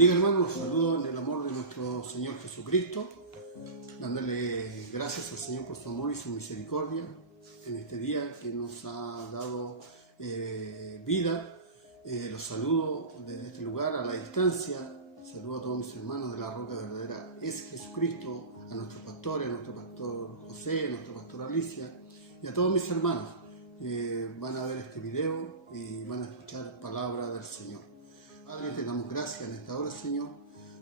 bendiga, hermanos, los saludo en el amor de nuestro Señor Jesucristo, dándole gracias al Señor por su amor y su misericordia en este día que nos ha dado vida. Los saludo desde este lugar a la distancia. Saludo a todos mis hermanos de la roca verdadera es Jesucristo, a nuestros pastores, a nuestro pastor José, a nuestra pastora Alicia y a todos mis hermanos. Van a ver este video y van a escuchar palabra del Señor. Padre, te damos gracias en esta hora, Señor.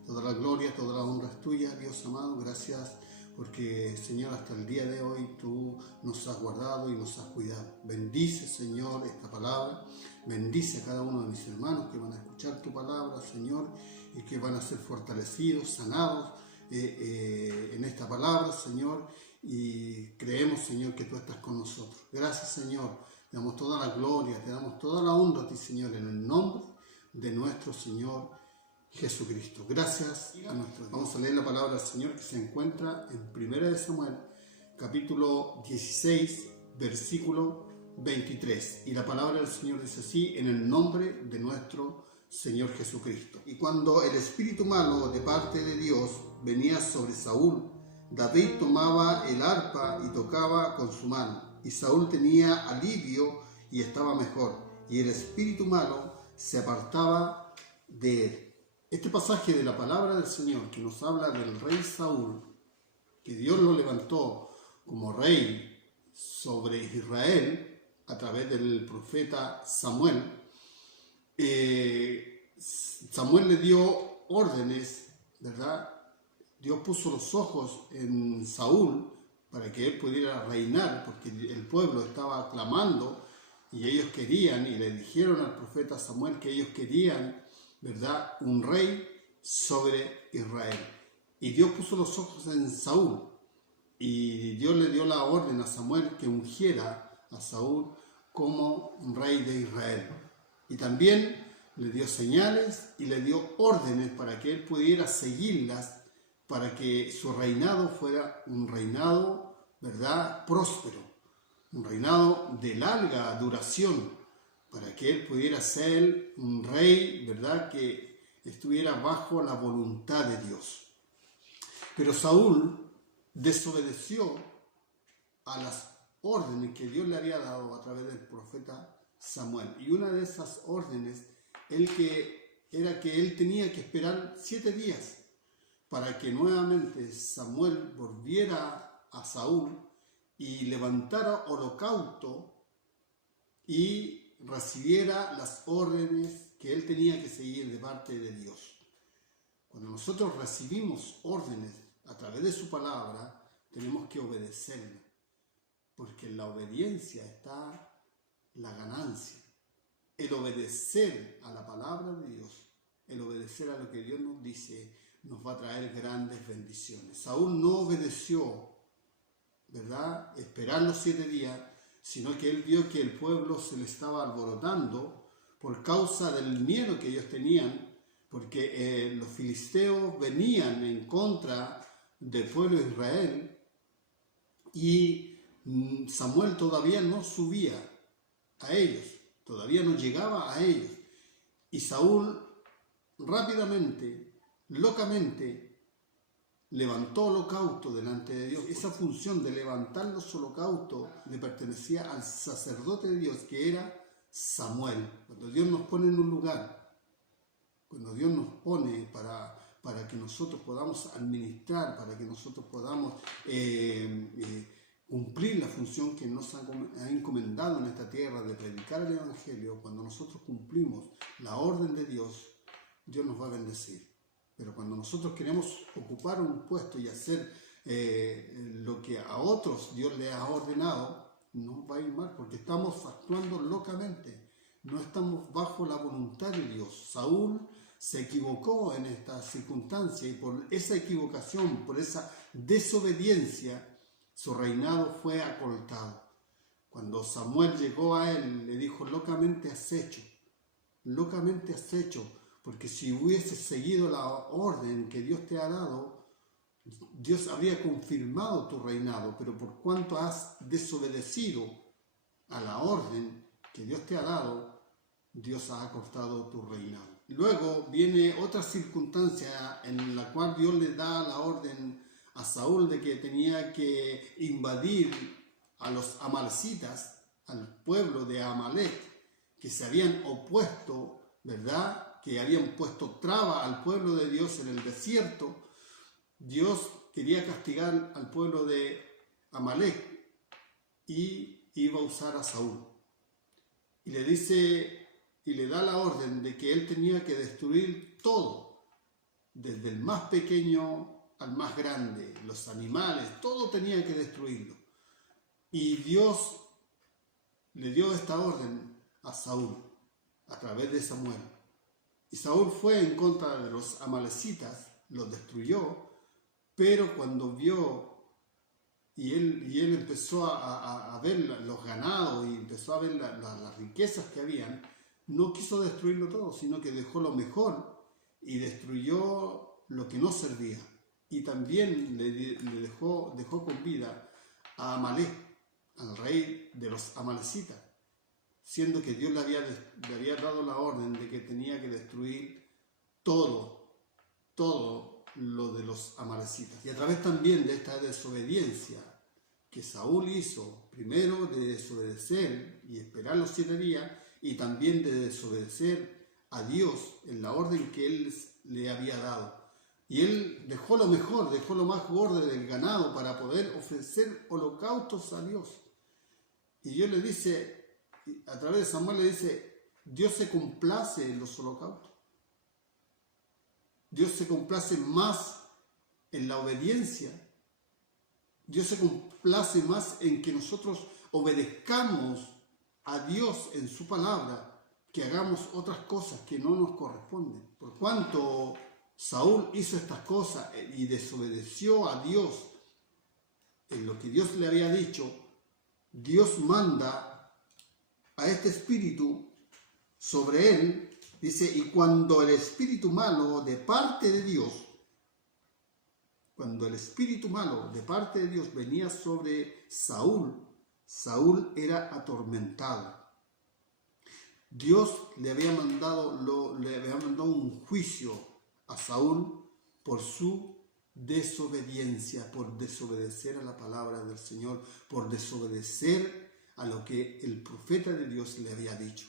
Toda la gloria, toda la honra es tuya, Dios amado. Gracias porque, Señor, hasta el día de hoy tú nos has guardado y nos has cuidado. Bendice, Señor, esta palabra. Bendice a cada uno de mis hermanos que van a escuchar tu palabra, Señor, y que van a ser fortalecidos, sanados en esta palabra, Señor. Y creemos, Señor, que tú estás con nosotros. Gracias, Señor. Te damos toda la gloria, te damos toda la honra a ti, Señor, en el nombre de nuestro Señor Jesucristo. Gracias a nuestro Dios. Vamos a leer la palabra del Señor que se encuentra en 1 Samuel, capítulo 16, versículo 23. Y la palabra del Señor dice así: en el nombre de nuestro Señor Jesucristo. Y cuando el espíritu malo de parte de Dios venía sobre Saúl, David tomaba el arpa y tocaba con su mano. Y Saúl tenía alivio y estaba mejor. Y el espíritu malo se apartaba de él. Este pasaje de la palabra del Señor que nos habla del rey Saúl, que Dios lo levantó como rey sobre Israel a través del profeta Samuel. Samuel le dio órdenes, ¿verdad? Dios puso los ojos en Saúl para que él pudiera reinar, porque el pueblo estaba clamando y ellos querían, y le dijeron al profeta Samuel que ellos querían, ¿verdad?, un rey sobre Israel. Y Dios puso los ojos en Saúl, y Dios le dio la orden a Samuel que ungiera a Saúl como un rey de Israel. Y también le dio señales y le dio órdenes para que él pudiera seguirlas, para que su reinado fuera un reinado, ¿verdad?, próspero. Un reinado de larga duración, para que él pudiera ser un rey, ¿verdad?, que estuviera bajo la voluntad de Dios. Pero Saúl desobedeció a las órdenes que Dios le había dado a través del profeta Samuel. Y una de esas órdenes era que él tenía que esperar 7 días para que nuevamente Samuel volviera a Saúl y levantara holocausto y recibiera las órdenes que él tenía que seguir de parte de Dios. Cuando nosotros recibimos órdenes a través de su palabra, tenemos que obedecerle, porque en la obediencia está la ganancia. El obedecer a la palabra de Dios, el obedecer a lo que Dios nos dice, nos va a traer grandes bendiciones. Saúl no obedeció, ¿verdad?, esperar los 7 días, sino que él vio que el pueblo se le estaba alborotando por causa del miedo que ellos tenían, porque los filisteos venían en contra del pueblo de Israel y Samuel todavía no subía a ellos, todavía no llegaba a ellos. Y Saúl rápidamente, locamente, levantó holocausto delante de Dios. Esa función de levantar los holocaustos le pertenecía al sacerdote de Dios, que era Samuel. Cuando Dios nos pone en un lugar, cuando Dios nos pone para que nosotros podamos administrar, para que nosotros podamos cumplir la función que nos ha encomendado en esta tierra de predicar el Evangelio, cuando nosotros cumplimos la orden de Dios, Dios nos va a bendecir. Pero cuando nosotros queremos ocupar un puesto y hacer lo que a otros Dios les ha ordenado, nos va a ir mal, porque estamos actuando locamente, no estamos bajo la voluntad de Dios. Saúl se equivocó en esta circunstancia y por esa equivocación, por esa desobediencia, su reinado fue acortado. Cuando Samuel llegó a él, le dijo: locamente has hecho, porque si hubieses seguido la orden que Dios te ha dado, Dios habría confirmado tu reinado, pero por cuanto has desobedecido a la orden que Dios te ha dado, Dios ha acortado tu reinado. luego viene otra circunstancia en la cual Dios le da la orden a Saúl de que tenía que invadir a los amalecitas, al pueblo de Amalec, que se habían opuesto, ¿verdad? Que habían puesto traba al pueblo de Dios en el desierto. Dios quería castigar al pueblo de Amalec y iba a usar a Saúl. Y le dice y le da la orden de que él tenía que destruir todo, desde el más pequeño al más grande, los animales, todo tenía que destruirlo. Y Dios le dio esta orden a Saúl a través de Samuel. Y Saúl fue en contra de los amalecitas, los destruyó, pero cuando vio y él empezó a ver los ganados y empezó a ver las riquezas que habían, no quiso destruirlo todo, sino que dejó lo mejor y destruyó lo que no servía. Y también le dejó con vida a Amalec, al rey de los amalecitas, siendo que Dios le había dado la orden de que tenía que destruir todo lo de los amalecitas. Y a través también de esta desobediencia que Saúl hizo, primero de desobedecer y esperar los 7 días, y también de desobedecer a Dios en la orden que él le había dado. Y él dejó lo mejor, dejó lo más gordo del ganado para poder ofrecer holocaustos a Dios. Y Dios le dice, a través de Samuel le dice, Dios se complace en los holocaustos. Dios se complace más en la obediencia. Dios se complace más en que nosotros obedezcamos a Dios en su palabra, que hagamos otras cosas que no nos corresponden. Por cuanto Saúl hizo estas cosas y desobedeció a Dios en lo que Dios le había dicho, Dios manda a este espíritu sobre él, dice, y cuando el espíritu malo de parte de Dios, cuando el espíritu malo de parte de Dios venía sobre Saúl, Saúl era atormentado. Dios le había mandado un juicio a Saúl por su desobediencia, por desobedecer a la palabra del Señor, por desobedecer a lo que el profeta de Dios le había dicho,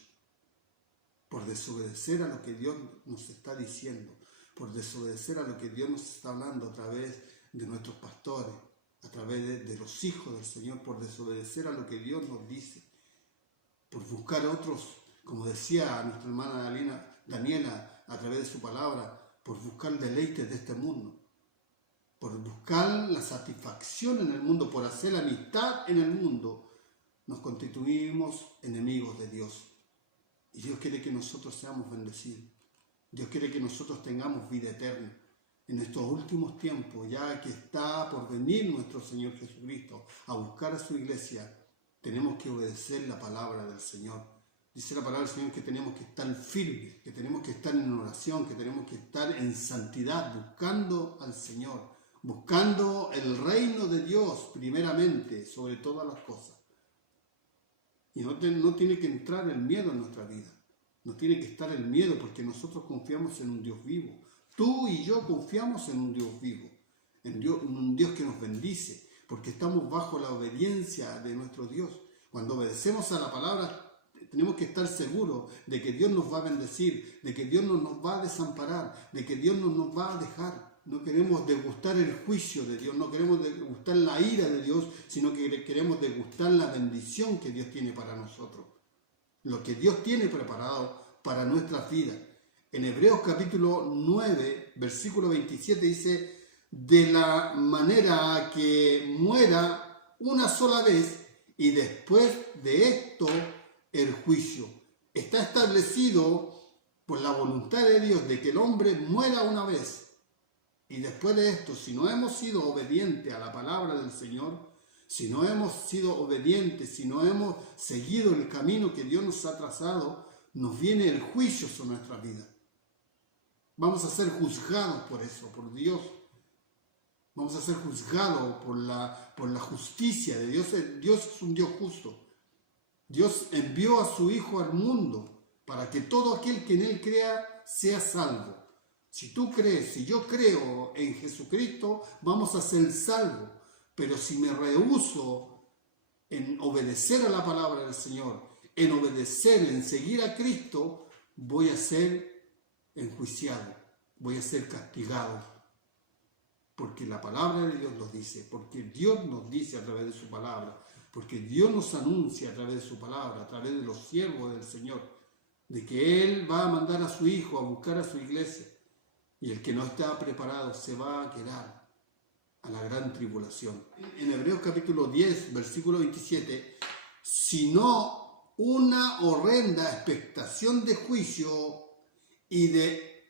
por desobedecer a lo que Dios nos está diciendo, por desobedecer a lo que Dios nos está hablando a través de nuestros pastores, a través de los hijos del Señor, por desobedecer a lo que Dios nos dice, por buscar otros, como decía nuestra hermana Daniela, a través de su palabra, por buscar deleites de este mundo, por buscar la satisfacción en el mundo, por hacer la amistad en el mundo, nos constituimos enemigos de Dios. Y Dios quiere que nosotros seamos bendecidos. Dios quiere que nosotros tengamos vida eterna. En estos últimos tiempos, ya que está por venir nuestro Señor Jesucristo a buscar a su iglesia, tenemos que obedecer la palabra del Señor. Dice la palabra del Señor que tenemos que estar firmes, que tenemos que estar en oración, que tenemos que estar en santidad, buscando al Señor, buscando el reino de Dios primeramente, sobre todas las cosas. Y no tiene que entrar el miedo en nuestra vida. No tiene que estar el miedo porque nosotros confiamos en un Dios vivo. Tú y yo confiamos en un Dios vivo, en un Dios que nos bendice, porque estamos bajo la obediencia de nuestro Dios. Cuando obedecemos a la palabra, tenemos que estar seguros de que Dios nos va a bendecir, de que Dios no nos va a desamparar, de que Dios no nos va a dejar. No queremos degustar el juicio de Dios, no queremos degustar la ira de Dios, sino que queremos degustar la bendición que Dios tiene para nosotros. Lo que Dios tiene preparado para nuestras vidas. En Hebreos capítulo 9, versículo 27 dice, de la manera que muera una sola vez y después de esto el juicio. Está establecido por la voluntad de Dios de que el hombre muera una vez. Y después de esto, si no hemos sido obedientes a la palabra del Señor, si no hemos sido obedientes, si no hemos seguido el camino que Dios nos ha trazado, nos viene el juicio sobre nuestra vida. Vamos a ser juzgados por eso, por Dios. Vamos a ser juzgados por la justicia de Dios. Dios es un Dios justo. Dios envió a su Hijo al mundo para que todo aquel que en Él crea sea salvo. Si tú crees, si yo creo en Jesucristo, vamos a ser salvos. Pero si me rehúso en obedecer a la palabra del Señor, en obedecer, en seguir a Cristo, voy a ser enjuiciado, voy a ser castigado. Porque la palabra de Dios lo dice, porque Dios nos dice a través de su palabra, porque Dios nos anuncia a través de su palabra, a través de los siervos del Señor, de que Él va a mandar a su Hijo a buscar a su iglesia, y el que no está preparado se va a quedar a la gran tribulación. En Hebreos capítulo 10, versículo 27, sino una horrenda expectación de juicio y de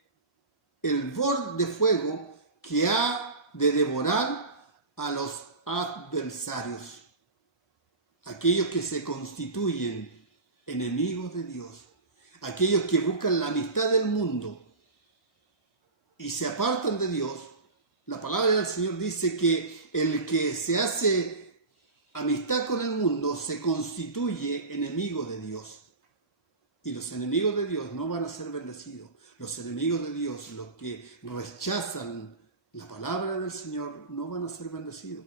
el hervor de fuego que ha de devorar a los adversarios, aquellos que se constituyen enemigos de Dios, aquellos que buscan la amistad del mundo y se apartan de Dios. La palabra del Señor dice que el que se hace amistad con el mundo se constituye enemigo de Dios. Y los enemigos de Dios no van a ser bendecidos. Los enemigos de Dios, los que rechazan la palabra del Señor, no van a ser bendecidos.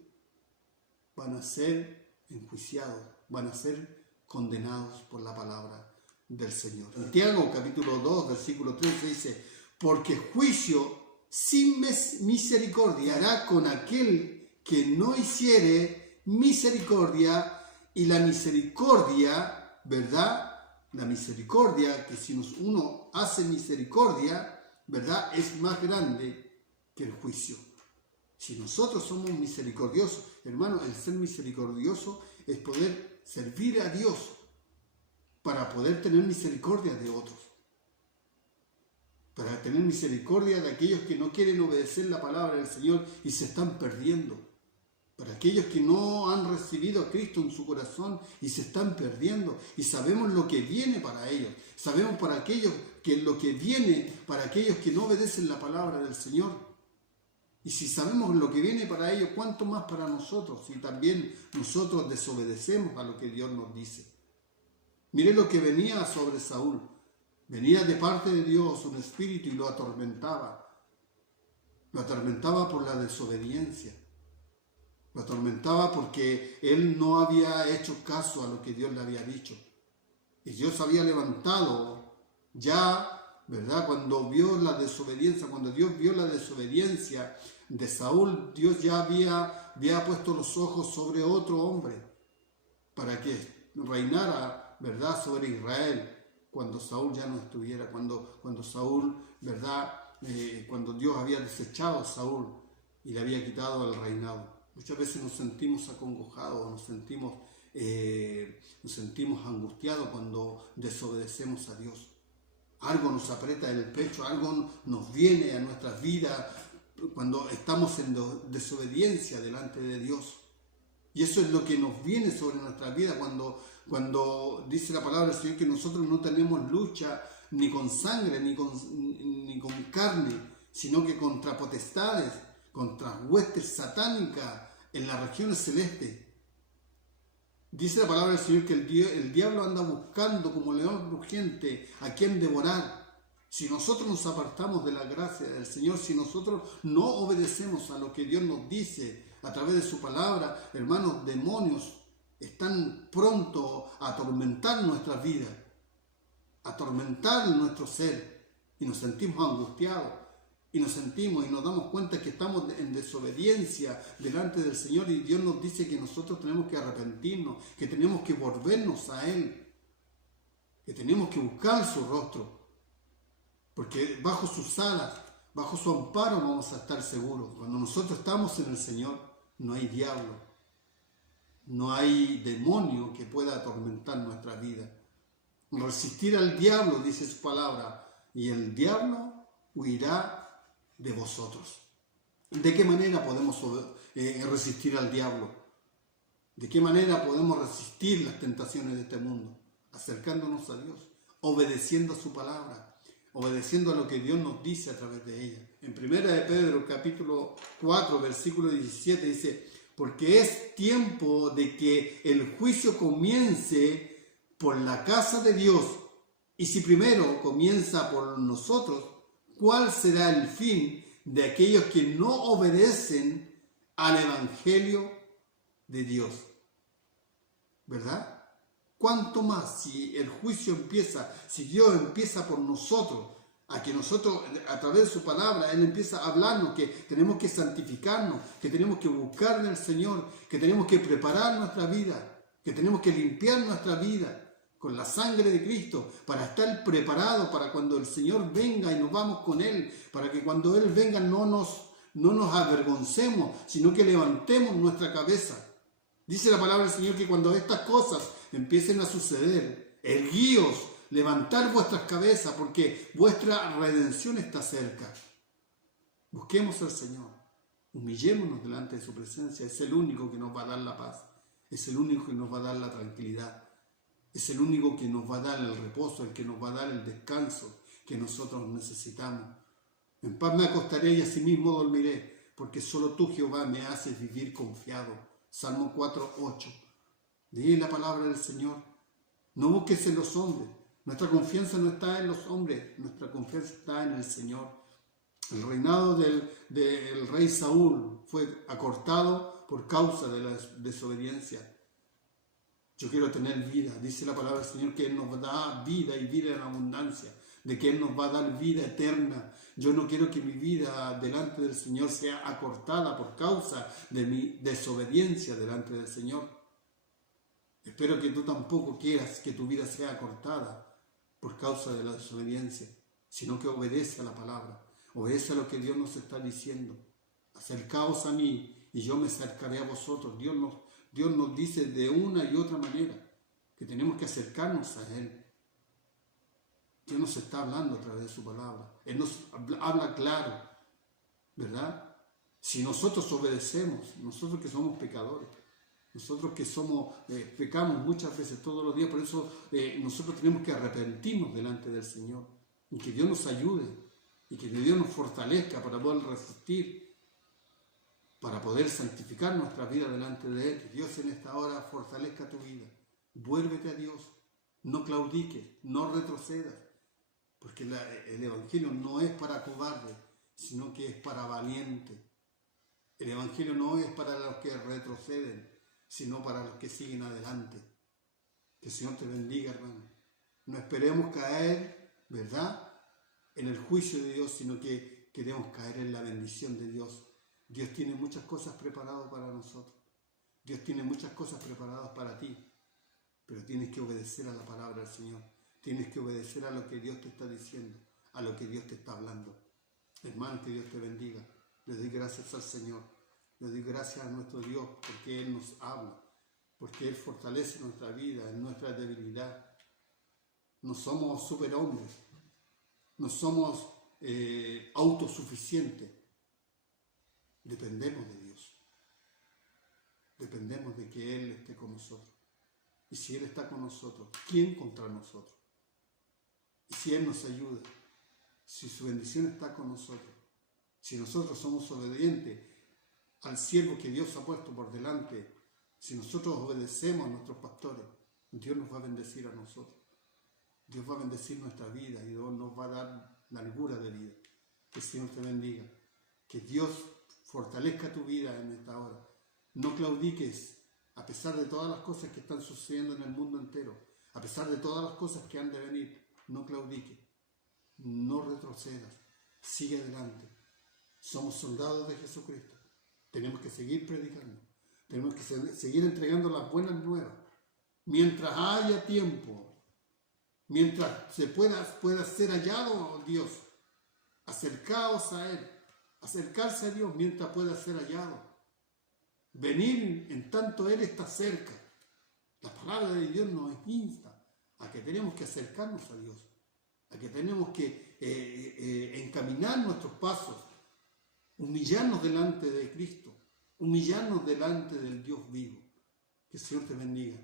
Van a ser enjuiciados, van a ser condenados por la palabra del Señor. Santiago capítulo 2, versículo 13 dice, porque juicio sin misericordia hará con aquel que no hiciere misericordia, y la misericordia, ¿verdad? La misericordia, que si uno hace misericordia, ¿verdad?, es más grande que el juicio. Si nosotros somos misericordiosos, hermano, el ser misericordioso es poder servir a Dios para poder tener misericordia de otros, para tener misericordia de aquellos que no quieren obedecer la palabra del Señor y se están perdiendo, para aquellos que no han recibido a Cristo en su corazón y se están perdiendo, y sabemos lo que viene para ellos, sabemos para aquellos que lo que viene para aquellos que no obedecen la palabra del Señor. Y si sabemos lo que viene para ellos, ¿cuánto más para nosotros? Si también nosotros desobedecemos a lo que Dios nos dice. Mire lo que venía sobre Saúl. Venía de parte de Dios un espíritu y lo atormentaba. Lo atormentaba por la desobediencia. Lo atormentaba porque él no había hecho caso a lo que Dios le había dicho. Y Dios había levantado ya, ¿verdad? Cuando vio la desobediencia, cuando Dios vio la desobediencia de Saúl, Dios ya había puesto los ojos sobre otro hombre para que reinara, ¿verdad?, sobre Israel. Cuando Saúl ya no estuviera, cuando Saúl, ¿verdad?, cuando Dios había desechado a Saúl y le había quitado el reinado. Muchas veces nos sentimos acongojados, nos sentimos angustiados cuando desobedecemos a Dios. Algo nos aprieta en el pecho, algo nos viene a nuestras vidas cuando estamos en desobediencia delante de Dios. Y eso es lo que nos viene sobre nuestra vida cuando dice la palabra del Señor que nosotros no tenemos lucha ni con sangre ni con carne, sino que contra potestades, contra huestes satánicas en las regiones celestes. Dice la palabra del Señor que el diablo anda buscando como león rugiente a quien devorar. Si nosotros nos apartamos de la gracia del Señor, si nosotros no obedecemos a lo que Dios nos dice a través de su palabra, hermanos, demonios están prontos a atormentar nuestra vida, a atormentar nuestro ser, y nos sentimos angustiados, y nos damos cuenta que estamos en desobediencia delante del Señor, y Dios nos dice que nosotros tenemos que arrepentirnos, que tenemos que volvernos a Él, que tenemos que buscar su rostro, porque bajo sus alas, bajo su amparo vamos a estar seguros. Cuando nosotros estamos en el Señor, no hay diablo, no hay demonio que pueda atormentar nuestra vida. Resistir al diablo, dice su palabra, y el diablo huirá de vosotros. ¿De qué manera podemos resistir al diablo? ¿De qué manera podemos resistir las tentaciones de este mundo? Acercándonos a Dios, obedeciendo a su palabra, obedeciendo a lo que Dios nos dice a través de ella. En 1 de Pedro, capítulo 4, versículo 17, dice: porque es tiempo de que el juicio comience por la casa de Dios. Y si primero comienza por nosotros, ¿cuál será el fin de aquellos que no obedecen al Evangelio de Dios? ¿Verdad? ¿Cuánto más si el juicio empieza, si Dios empieza por nosotros, a que nosotros, a través de su palabra, Él empieza a hablarnos que tenemos que santificarnos, que tenemos que buscar en el Señor, que tenemos que preparar nuestra vida, que tenemos que limpiar nuestra vida con la sangre de Cristo para estar preparados para cuando el Señor venga y nos vamos con Él, para que cuando Él venga no nos avergoncemos, sino que levantemos nuestra cabeza. Dice la palabra del Señor que cuando estas cosas empiecen a suceder, erguíos, levantar vuestras cabezas, porque vuestra redención está cerca. Busquemos al Señor, humillémonos delante de su presencia. Es el único que nos va a dar la paz, es el único que nos va a dar la tranquilidad, es el único que nos va a dar el reposo, el que nos va a dar el descanso que nosotros necesitamos. En paz me acostaré y asimismo dormiré, porque solo tú, Jehová, me haces vivir confiado. Salmo 4:8. Di la palabra del Señor. No busques en los hombres. Nuestra confianza no está en los hombres, nuestra confianza está en el Señor. El reinado del rey Saúl fue acortado por causa de la desobediencia. Yo quiero tener vida. Dice la palabra del Señor que Él nos da vida y vida en abundancia, de que Él nos va a dar vida eterna. Yo no quiero que mi vida delante del Señor sea acortada por causa de mi desobediencia delante del Señor. Espero que tú tampoco quieras que tu vida sea acortada por causa de la desobediencia, sino que obedece a la palabra, obedece a lo que Dios nos está diciendo. Acercaos a mí y yo me acercaré a vosotros. Dios nos dice de una y otra manera que tenemos que acercarnos a Él. Dios nos está hablando a través de su palabra. Él nos habla claro, ¿verdad? Si nosotros obedecemos, nosotros que somos pecadores, nosotros que pecamos muchas veces todos los días, por eso nosotros tenemos que arrepentirnos delante del Señor y que Dios nos ayude y que Dios nos fortalezca para poder resistir, para poder santificar nuestra vida delante de Él. Que Dios en esta hora fortalezca tu vida. Vuélvete a Dios, no claudiques, no retrocedas, porque el Evangelio no es para cobardes, sino que es para valientes. El Evangelio no es para los que retroceden, sino para los que siguen adelante. Que el Señor te bendiga, hermano. No esperemos caer, ¿verdad?, en el juicio de Dios, sino que queremos caer en la bendición de Dios. Dios tiene muchas cosas preparadas para nosotros. Dios tiene muchas cosas preparadas para ti. Pero tienes que obedecer a la palabra del Señor. Tienes que obedecer a lo que Dios te está diciendo, a lo que Dios te está hablando. Hermano, que Dios te bendiga. Le doy gracias al Señor. Le doy gracias a nuestro Dios porque Él nos habla, porque Él fortalece nuestra vida, en nuestra debilidad. No somos superhombres, no somos autosuficientes. Dependemos de Dios. Dependemos de que Él esté con nosotros. Y si Él está con nosotros, ¿quién contra nosotros? Y si Él nos ayuda, si su bendición está con nosotros, si nosotros somos obedientes al siervo que Dios ha puesto por delante, si nosotros obedecemos a nuestros pastores, Dios nos va a bendecir a nosotros. Dios va a bendecir nuestra vida y Dios nos va a dar largura de vida. Que el Señor te bendiga. Que Dios fortalezca tu vida en esta hora. No claudiques a pesar de todas las cosas que están sucediendo en el mundo entero, a pesar de todas las cosas que han de venir. No claudiques, no retrocedas, sigue adelante. Somos soldados de Jesucristo. Tenemos que seguir predicando, tenemos que seguir entregando las buenas nuevas. Mientras haya tiempo, mientras se pueda ser hallado Dios, acercaos a Él, acercarse a Dios mientras pueda ser hallado. Venir en tanto Él está cerca. La palabra de Dios nos insta a que tenemos que acercarnos a Dios, a que tenemos que encaminar nuestros pasos, humillarnos delante de Cristo, humillarnos delante del Dios vivo. Que el Señor te bendiga.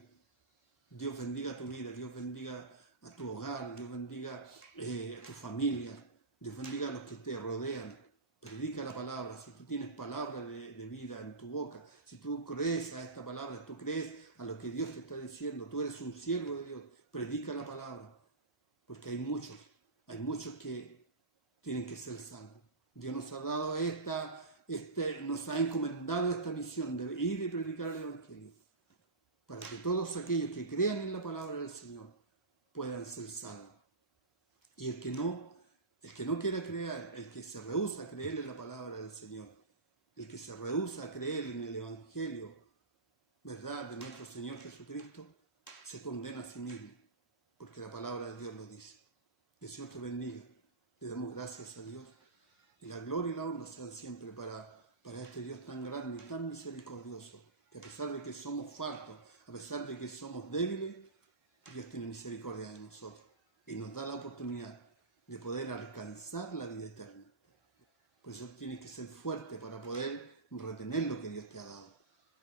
Dios bendiga tu vida, Dios bendiga a tu hogar, Dios bendiga a tu familia, Dios bendiga a los que te rodean. Predica la palabra. Si tú tienes palabra de vida en tu boca, si tú crees a esta palabra, tú crees a lo que Dios te está diciendo, tú eres un siervo de Dios, predica la palabra. porque hay muchos que tienen que ser salvos. Dios nos ha dado nos ha encomendado esta misión de ir y predicar el Evangelio, para que todos aquellos que crean en la palabra del Señor puedan ser salvos. Y el que no quiera creer, el que se rehúsa a creer en la palabra del Señor, el que se rehúsa a creer en el Evangelio, ¿verdad?, de nuestro Señor Jesucristo, se condena a sí mismo, porque la palabra de Dios lo dice. Que el Señor te bendiga. Le damos gracias a Dios, y la gloria y la honra sean siempre para este Dios tan grande y tan misericordioso, que a pesar de que somos faltos, a pesar de que somos débiles, Dios tiene misericordia de nosotros y nos da la oportunidad de poder alcanzar la vida eterna. Por eso tienes que ser fuerte para poder retener lo que Dios te ha dado.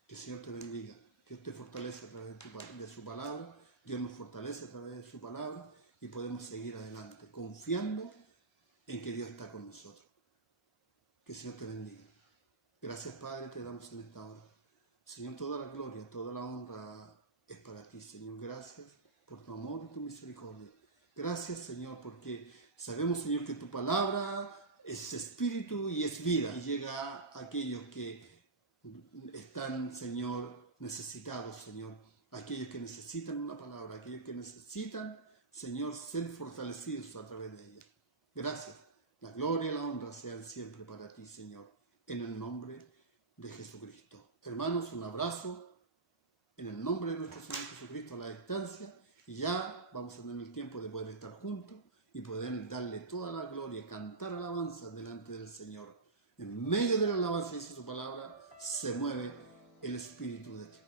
Que el Señor te bendiga. Dios te fortalece a través de su palabra. Dios nos fortalece a través de su palabra y podemos seguir adelante, confiando en que Dios está con nosotros. Que el Señor te bendiga. Gracias, Padre, te damos en esta hora. Señor, toda la gloria, toda la honra es para ti, Señor. Gracias por tu amor y tu misericordia. Gracias, Señor, porque sabemos, Señor, que tu palabra es espíritu y es vida, y llega a aquellos que están, Señor, necesitados, Señor, aquellos que necesitan una palabra, aquellos que necesitan, Señor, ser fortalecidos a través de ella. Gracias. La gloria y la honra sean siempre para ti, Señor, en el nombre de Jesucristo. Hermanos, un abrazo en el nombre de nuestro Señor Jesucristo a la distancia, y ya vamos a tener el tiempo de poder estar juntos y poder darle toda la gloria, cantar alabanza delante del Señor. En medio de la alabanza, dice su palabra, se mueve el Espíritu de Dios.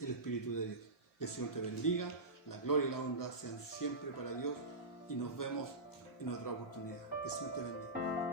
El Espíritu de Dios. Que el Señor te bendiga, la gloria y la honra sean siempre para Dios, y nos vemos en otra oportunidad. Que el Señor te bendiga.